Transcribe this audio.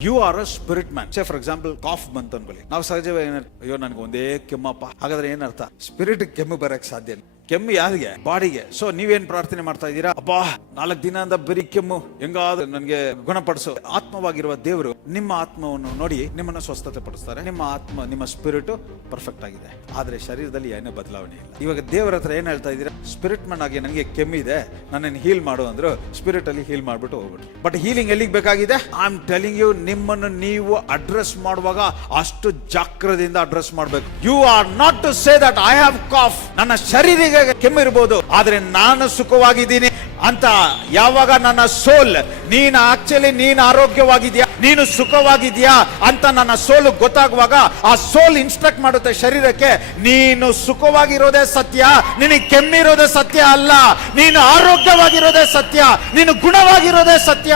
You are a spirit man say for example cough ಬಂತು ಅನ್ಕೊಳ್ಳಿ ನಾವು ಸಹಜವಾಗಿ ಏನಾರ ಅಯ್ಯೋ, ನನಗೆ ಒಂದೇ ಕೆಮ್ಮಪ್ಪ. ಹಾಗಾದ್ರೆ ಏನರ್ಥ ಸ್ಪಿರಿಟ್ ಕೆಮ್ಮು ಬರಕ್ ಸಾಧ್ಯ ಕೆಮ್ಮು ಯಾರಿಗೆ? ಬಾಡಿಗೆ. ಸೊ ನೀವೇನ್ ಪ್ರಾರ್ಥನೆ ಮಾಡ್ತಾ ಇದ್ದೀರಾ? ಅಬ್ಬಾ, ನಾಲ್ಕು ದಿನ ಅಂದ ಬರೀ ಕೆಮ್ಮು. ಹೆಂಗಾದ್ರೂ ನನಗೆ ಗುಣಪಡಿಸು. ಆತ್ಮವಾಗಿರುವ ದೇವರು ನಿಮ್ಮ ಆತ್ಮವನ್ನು ನೋಡಿ ನಿಮ್ಮನ್ನ ಸ್ವಸ್ಥತೆ ಪಡಿಸ್ತಾರೆ ನಿಮ್ಮ ಆತ್ಮ, ನಿಮ್ಮ ಸ್ಪಿರಿಟ್ ಪರ್ಫೆಕ್ಟ್ ಆಗಿದೆ. ಆದ್ರೆ ಶರೀರದಲ್ಲಿ ಏನೋ ಬದಲಾವಣೆ ಇಲ್ಲ. ಇವಾಗ ದೇವರ ಹತ್ರ ಏನ್ ಹೇಳ್ತಾ ಇದ್ದೀರಾ? ಸ್ಪಿರಿಟ್ ಮನ್ ಆಗಿ ನನಗೆ ಕೆಮ್ಮಿದೆ ನನ್ನನ್ನು ಹೀಲ್ ಮಾಡು ಅಂದ್ರು ಸ್ಪಿರಿಟ್ ಅಲ್ಲಿ ಹೀಲ್ ಮಾಡ್ಬಿಟ್ಟು ಹೋಗ್ಬಿಟ್ಟು ಬಟ್ ಹೀಲಿಂಗ್ ಎಲ್ಲಿಗೆ ಬೇಕಾಗಿದೆ? ಐ ಆಮ್ ಟೆಲಿಂಗ್ ಯು ನಿಮ್ಮನ್ನು ನೀವು ಅಡ್ರೆಸ್ ಮಾಡುವಾಗ ಅಷ್ಟು ಜಾಕ್ರದಿಂದ ಅಡ್ರೆಸ್ ಮಾಡಬೇಕು. You are not to say that I have cough ನನ್ನ ಶರೀರಿಗೆ ಕೆಮ್ಮು ಇರ್ಬೋದು, ಆದ್ರೆ ನಾನು ಸುಖವಾಗಿದ್ದೀನಿ ಅಂತ ಯಾವಾಗ ನನ್ನ ಸೋಲ್, ನೀನ್ ಆಕ್ಚುಲಿ ನೀನ್ ಆರೋಗ್ಯವಾಗಿದ್ಯಾ, ನೀನು ಸುಖವಾಗಿದ್ಯಾ ಅಂತ ನನ್ನ ಸೋಲು ಗೊತ್ತಾಗುವಾಗ ಆ ಸೋಲ್ ಇನ್ಸ್ಟ್ರಕ್ಟ್ ಮಾಡುತ್ತೆ ಶರೀರಕ್ಕೆ, ನೀನು ಸುಖವಾಗಿರೋದೇ ಸತ್ಯ, ನಿನಗೆ ಕೆಮ್ಮಿರೋದೇ ಸತ್ಯ ಅಲ್ಲ, ನೀನು ಆರೋಗ್ಯವಾಗಿರೋದೇ ಸತ್ಯ, ನೀನು ಗುಣವಾಗಿರೋದೇ ಸತ್ಯ